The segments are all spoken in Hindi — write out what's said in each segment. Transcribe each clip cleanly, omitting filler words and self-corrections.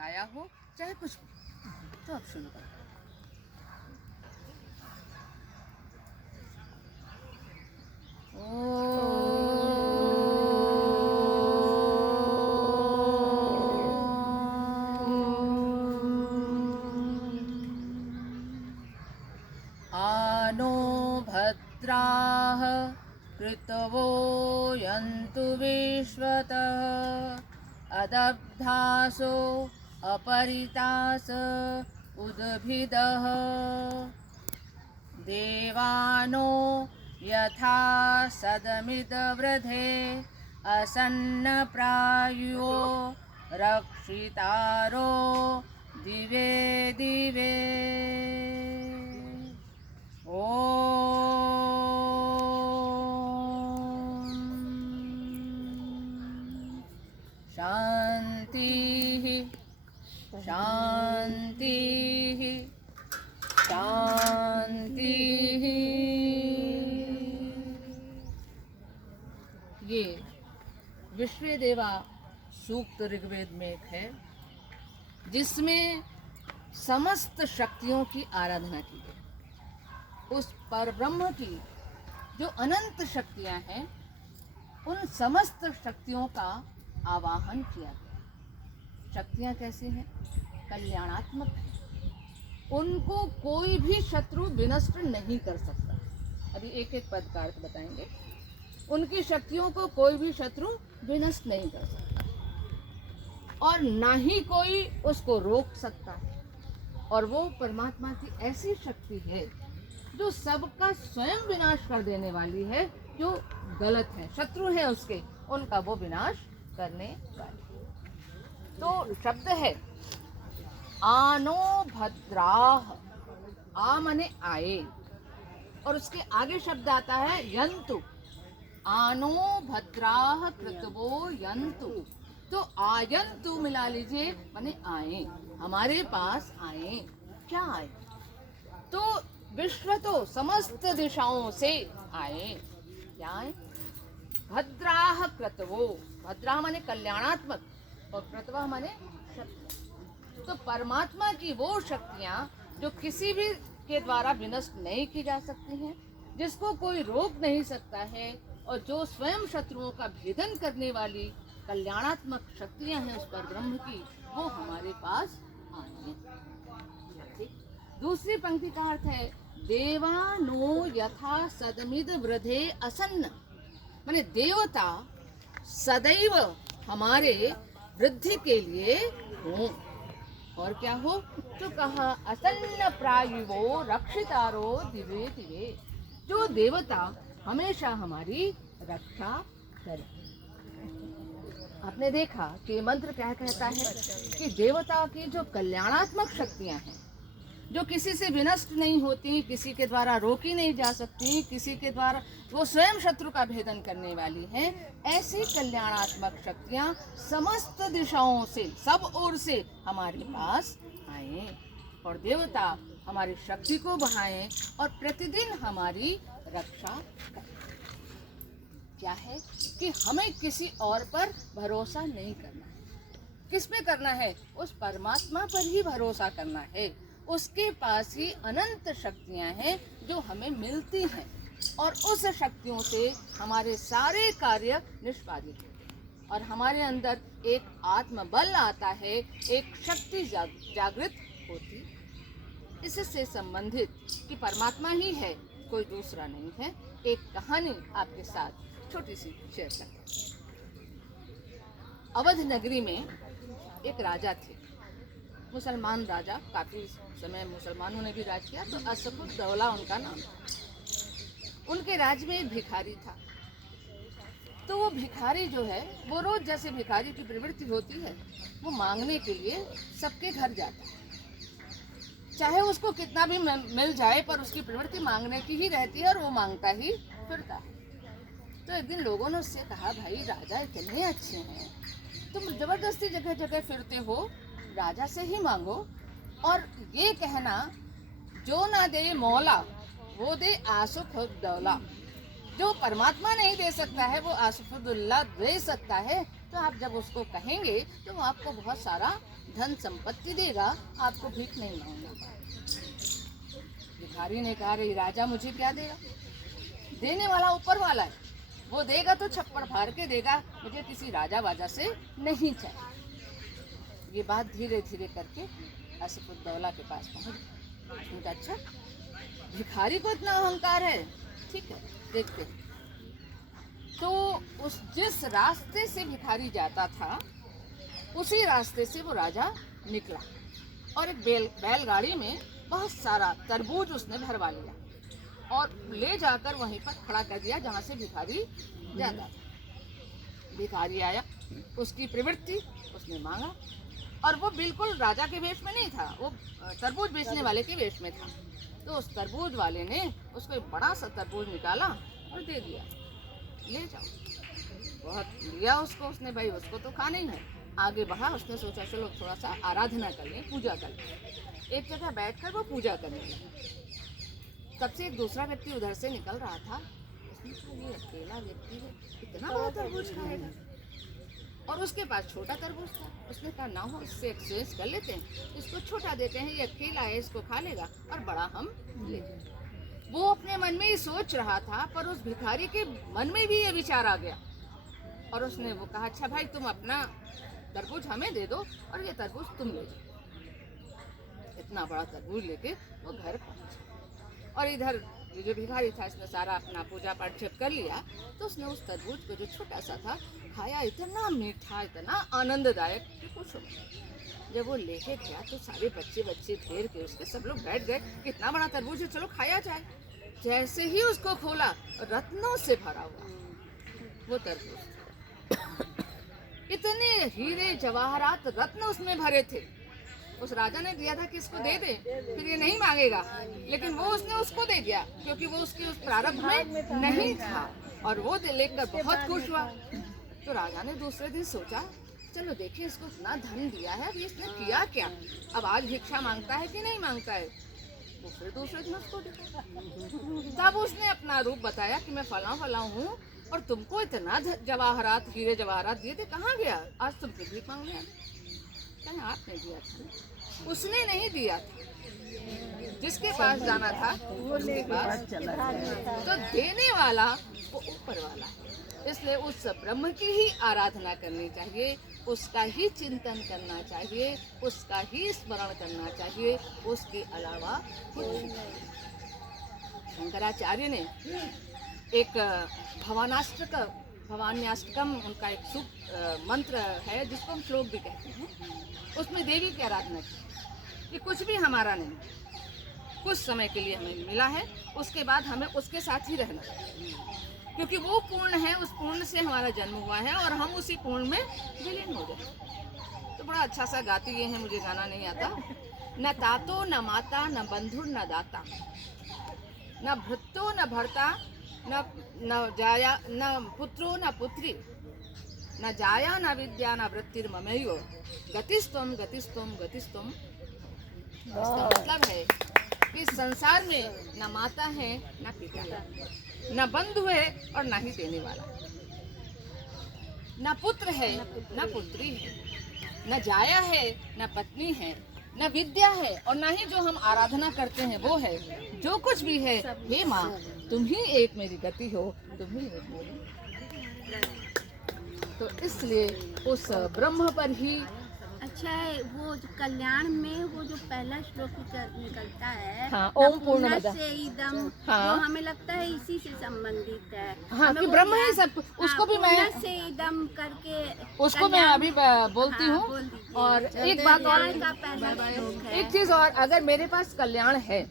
काया हो, चाहे कुछ भी, तो अब शुरू करो। आनो भद्राः कृतवो यन्तु विश्वतः अदब्धासो अपरितास उद्भिदः देवानो यथा सदमिदवृधे असन्नप्रायो रक्षितारो दिवे दिवे। शांति शांति शांति। ये विश्वदेवा सूक्त ऋग्वेद में एक है, जिसमें समस्त शक्तियों की आराधना की गई। उस परब्रह्म की जो अनंत शक्तियां हैं, उन समस्त शक्तियों का आवाहन किया गया। शक्तियां कैसी हैं? कल्याणात्मक हैं। उनको कोई भी शत्रु विनष्ट नहीं कर सकता। अभी एक एक पद का अर्थ बताएंगे। उनकी शक्तियों को कोई भी शत्रु विनष्ट नहीं कर सकता, और ना ही कोई उसको रोक सकता है। और वो परमात्मा की ऐसी शक्ति है जो सबका स्वयं विनाश कर देने वाली है। जो गलत है, शत्रु है उसके, उनका वो विनाश करने वाली। तो शब्द है आनो भद्राह। आ माने आए, और उसके आगे शब्द आता है यंतु। आनो भद्राह कृतवो यंतु। तो आयंतु मिला लीजिए, माने आए, हमारे पास आए। क्या आए? तो विश्व तो समस्त दिशाओं से आए। क्या आए? भद्राह कृतवो। भद्राह माने कल्याणात्मक, और कृतवा माने शक्ति। तो परमात्मा की वो शक्तियां जो किसी भी के द्वारा विनष्ट नहीं की जा सकती हैं, जिसको कोई रोक नहीं सकता है, और जो स्वयं शत्रुओं का भेदन करने वाली कल्याणात्मक शक्तियां हैं उस पर ब्रह्म की, वो हमारे पास आई हैं। दूसरी पंक्ति का अर्थ है देवानो यथा सदमिद वृधे असन्न। माने देवता सदैव हमारे वृद्धि के लिए हो। और क्या हो? तो कहा असन्न प्रायुवो रक्षितारो दिवे दिवे। जो देवता हमेशा हमारी रक्षा करे। आपने देखा कि मंत्र क्या कहता है कि देवता की जो कल्याणात्मक शक्तियां हैं, जो किसी से विनष्ट नहीं होती, किसी के द्वारा रोकी नहीं जा सकती, किसी के द्वारा वो स्वयं शत्रु का भेदन करने वाली हैं, ऐसी कल्याणात्मक शक्तियां समस्त दिशाओं से, सब ओर से हमारे पास आए, और देवता हमारी शक्ति को बढ़ाएं और प्रतिदिन हमारी रक्षा करें। क्या है कि हमें किसी और पर भरोसा नहीं करना है। किस पे करना है? उस परमात्मा पर ही भरोसा करना है। उसके पास ही अनंत शक्तियां हैं जो हमें मिलती हैं, और उस शक्तियों से हमारे सारे कार्य निष्पादित होते हैं, और हमारे अंदर एक आत्मबल आता है, एक शक्ति जागृत होती। इससे संबंधित कि परमात्मा ही है, कोई दूसरा नहीं है, एक कहानी आपके साथ छोटी सी शेयर करते हैं। अवध नगरी में एक राजा थे, मुसलमान राजा। काफ़ी समय मुसलमानों ने भी राज किया। तो असफुद्दौला उनका नाम था। उनके राज्य में एक भिखारी था। तो वो भिखारी जो है, वो रोज जैसे भिखारी की प्रवृत्ति होती है, वो मांगने के लिए सबके घर जाता है। चाहे उसको कितना भी मिल जाए, पर उसकी प्रवृत्ति मांगने की ही रहती है, और वो मांगता ही फिरता है। तो एक दिन लोगों ने उससे कहा, भाई राजा इतने अच्छे हैं, तुम जबरदस्ती जगह जगह फिरते हो, राजा से ही मांगो, और ये कहना जो ना दे मौला वो दे आसुफुद्दौला। जो परमात्मा नहीं दे सकता है वो आसुफुद्दौला दे सकता है। तो आप जब उसको कहेंगे तो वो आपको बहुत सारा धन संपत्ति देगा, आपको भीख नहीं मांगना। भिखारी ने कहा, अरे राजा मुझे क्या देगा, देने वाला ऊपर वाला है, वो देगा तो छप्पड़ फाड़ के देगा, मुझे किसी राजा वाजा से नहीं चाहिए। ये बात धीरे धीरे करके आसिफुद्दौला के पास पहुंच। अच्छा, भिखारी को इतना अहंकार है, ठीक है देखते। तो उस जिस रास्ते से भिखारी जाता था उसी रास्ते से वो राजा निकला और एक बैलगाड़ी में बहुत सारा तरबूज उसने भरवा लिया और ले जाकर वहीं पर खड़ा कर दिया जहाँ से भिखारी जाता था। भिखारी आया, उसकी प्रवृत्ति उसने मांगा और वो बिल्कुल राजा के वेश में नहीं था, वो तरबूज बेचने वाले के वेश में था। तो उस तरबूज वाले ने उसको एक बड़ा सा तरबूज निकाला और दे दिया, ले जाओ। बहुत लिया उसको उसने, भाई उसको तो खाना ही है। आगे बढ़ा, उसने सोचा चलो थोड़ा सा आराधना कर लें, पूजा कर लें। एक जगह बैठकर वो पूजा करने लगा। तब से एक दूसरा व्यक्ति उधर से निकल रहा था। उसने कहा ये अकेला व्यक्ति है, इतना बड़ा तरबूज खाएगा, और उसके पास छोटा तरबूज था। उसने कहा ना हो, इससे एक्सचेंज कर लेते हैं, इसको छोटा देते हैं, ये अकेला है इसको खा लेगा और बड़ा हम ले लेंगे। वो अपने मन में ही सोच रहा था, पर उस भिखारी के मन में भी ये विचार आ गया और उसने वो कहा, अच्छा भाई तुम अपना तरबूज हमें दे दो और ये तरबूज तुम ले जाओ। इतना बड़ा तरबूज लेके वो घर पहुंचा और इधर ये जो भिखारी था इसने सारा अपना पूजा पाठ जब कर लिया तो उसने उस तरबूज को जो छोटा सा था खाया। इतना मीठा, इतना आनंददायक कि पूछो मत। जब वो लेके गया तो सारे बच्चे घेर के उसके, सब लोग बैठ गए, कितना बड़ा तरबूज है, चलो खाया जाए। जैसे ही उसको खोला, रत्नों से भरा हुआ वो तरबूज, इतने हीरे जवाहरात रत्न उसमें भरे थे। उस राजा ने दिया था कि इसको दे दे, फिर ये नहीं मांगेगा, लेकिन वो उसने उसको दे दिया क्योंकि वो उसके उस प्रारब्ध में नहीं था और वो लेकर बहुत खुश हुआ। तो राजा ने दूसरे दिन सोचा, चलो देखिए इसको इतना धन दिया है, अभी इसने किया क्या, अब आज भिक्षा मांगता है कि नहीं मांगता है। दूसरे दिन उसको तब उसने अपना रूप बताया कि मैं फला हूँ और तुमको इतना जवाहरात, हीरे जवाहरात दिए थे, कहाँ गया, आज तुम फिर भी मांगने आए। कहना आपने दिया था, उसने नहीं दिया था, जिसके पास जाना था उसके पास चला गया। तो देने वाला वो ऊपर वाला है, इसलिए उस ब्रह्म की ही आराधना करनी चाहिए, उसका ही चिंतन करना चाहिए, उसका ही स्मरण करना चाहिए, उसके अलावा कुछ नहीं। शंकराचार्य ने एक भवान्याष्टकम उनका एक मंत्र है जिसको हम श्लोक भी कहते हैं, उसमें देवी की आराधना की। ये कुछ भी हमारा नहीं, कुछ समय के लिए हमें मिला है, उसके बाद हमें उसके साथ ही रहना है, क्योंकि वो पूर्ण है, उस पूर्ण से हमारा जन्म हुआ है और हम उसी पूर्ण में विलीन हो जाए। तो बड़ा अच्छा सा गाती ये है, मुझे गाना नहीं आता। न तातो न माता न बंधु न दाता, न भृत्तो न भर्ता, न जाया न पुत्रो न पुत्री, न जाया न विद्या न वृत्तिर्ममेयो, गतिस्तम गतिस्तम गतिस्तम। इसका मतलब है कि संसार में न माता है न पिता है, न बंधु है और न ही देने वाला, न पुत्र है न पुत्री है, न जाया है न पत्नी है, न विद्या है और न ही जो हम आराधना करते हैं वो है। जो कुछ भी है, हे माँ तुम ही एक मेरी गति हो, तुम ही एक मेरी। तो इसलिए उस ब्रह्म पर ही। अच्छा है वो जो कल्याण में वो जो पहला श्लोक निकलता है, हाँ, ओम पूर्णमदः से इदम, हाँ, वो हमें लगता है इसी से संबंधित है। हाँ, कि ब्रह्म ही सब, उसको भी मैं से इदम करके उसको मैं अभी बोलती हूँ। और एक बात और, एक चीज और, अगर मेरे पास कल्याण है,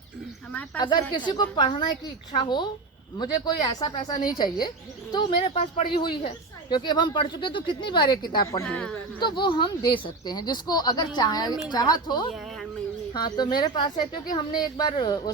अगर किसी को पढ़ने की इच्छा हो, मुझे कोई ऐसा पैसा नहीं चाहिए, तो मेरे पास पढ़ी हुई है, क्योंकि अब हम पढ़ चुके तो कितनी बार एक किताब पढ़ी है, तो वो हम दे सकते हैं जिसको अगर चाहत हो। हाँ, तो मेरे पास है, क्योंकि हमने एक बार